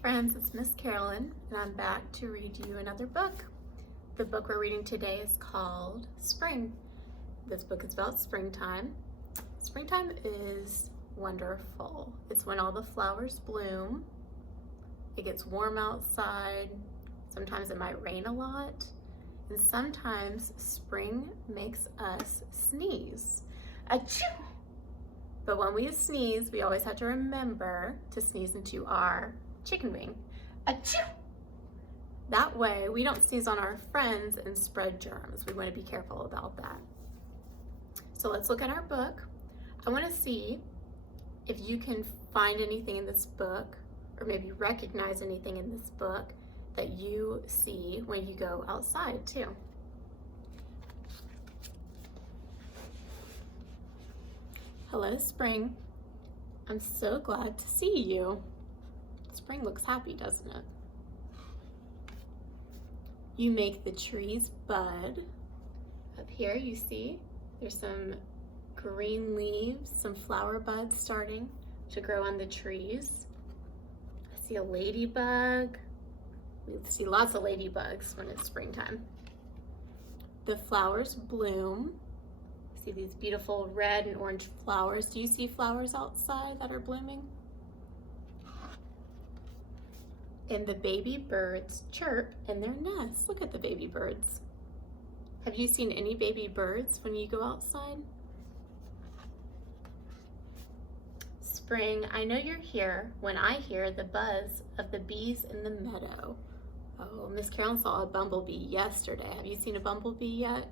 friends, it's Miss Carolyn, and I'm back to read you another book. The book we're reading today is called Spring. This book is about springtime. Springtime is wonderful. It's when all the flowers bloom. It gets warm outside. Sometimes it might rain a lot. And sometimes spring makes us sneeze. Achoo! But when we sneeze, we always have to remember to sneeze into our chicken wing. Achoo! That way, we don't sneeze on our friends and spread germs. We want to be careful about that. So let's look at our book. I want to see if you can find anything in this book, or maybe recognize anything in this book that you see when you go outside too. Hello, spring. I'm so glad to see you. Spring looks happy, doesn't it? You make the trees bud. Up here you see there's some green leaves, some flower buds starting to grow on the trees. I see a ladybug. We see lots of ladybugs when it's springtime. The flowers bloom. See these beautiful red and orange flowers. Do you see flowers outside that are blooming? And the baby birds chirp in their nests. Look at the baby birds. Have you seen any baby birds when you go outside? Spring, I know you're here when I hear the buzz of the bees in the meadow. Oh, Miss Carolyn saw a bumblebee yesterday. Have you seen a bumblebee yet?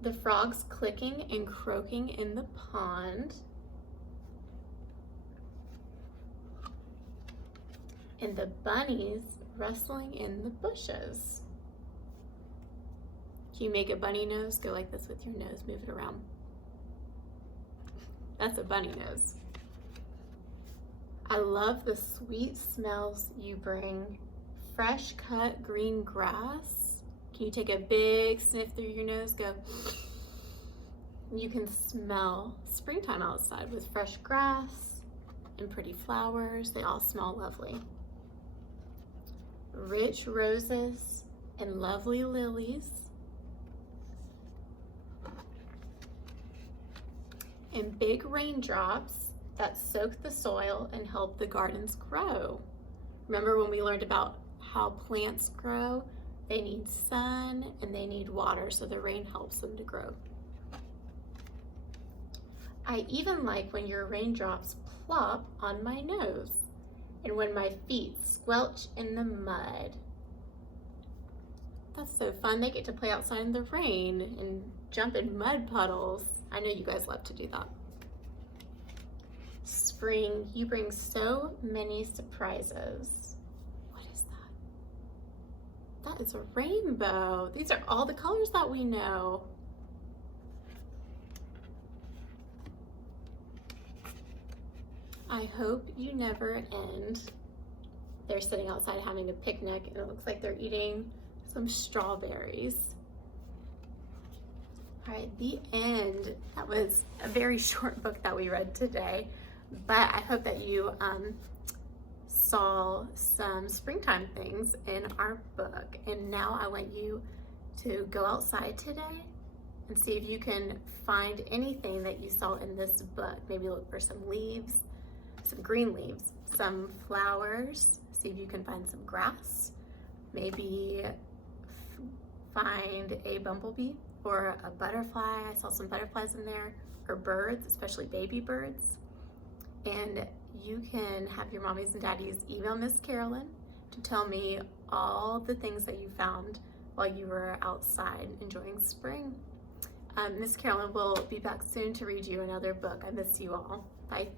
The frogs clicking and croaking in the pond. And the bunnies rustling in the bushes. Can you make a bunny nose? Go like this with your nose, move it around. That's a bunny nose. I love the sweet smells you bring. Fresh cut green grass. Can you take a big sniff through your nose? Go. You can smell springtime outside with fresh grass and pretty flowers. They all smell lovely. Rich roses and lovely lilies. And big raindrops that soak the soil and help the gardens grow. Remember when we learned about how plants grow? They need sun and they need water, so the rain helps them to grow. I even like when your raindrops plop on my nose and when my feet squelch in the mud. That's so fun. They get to play outside in the rain and jump in mud puddles. I know you guys love to do that. Spring, you bring so many surprises. What is that? That is a rainbow. These are all the colors that we know. I hope you never end. They're sitting outside having a picnic and it looks like they're eating some strawberries. All right, the end. That was a very short book that we read today, but I hope that you saw some springtime things in our book. And now I want you to go outside today and see if you can find anything that you saw in this book. Maybe look for some leaves, some green leaves, some flowers, see if you can find some grass, maybe find a bumblebee or a butterfly. I saw some butterflies in there, or birds, especially baby birds. And you can have your mommies and daddies email Miss Carolyn to tell me all the things that you found while you were outside enjoying spring. Miss Carolyn will be back soon to read you another book. I miss you all. Bye.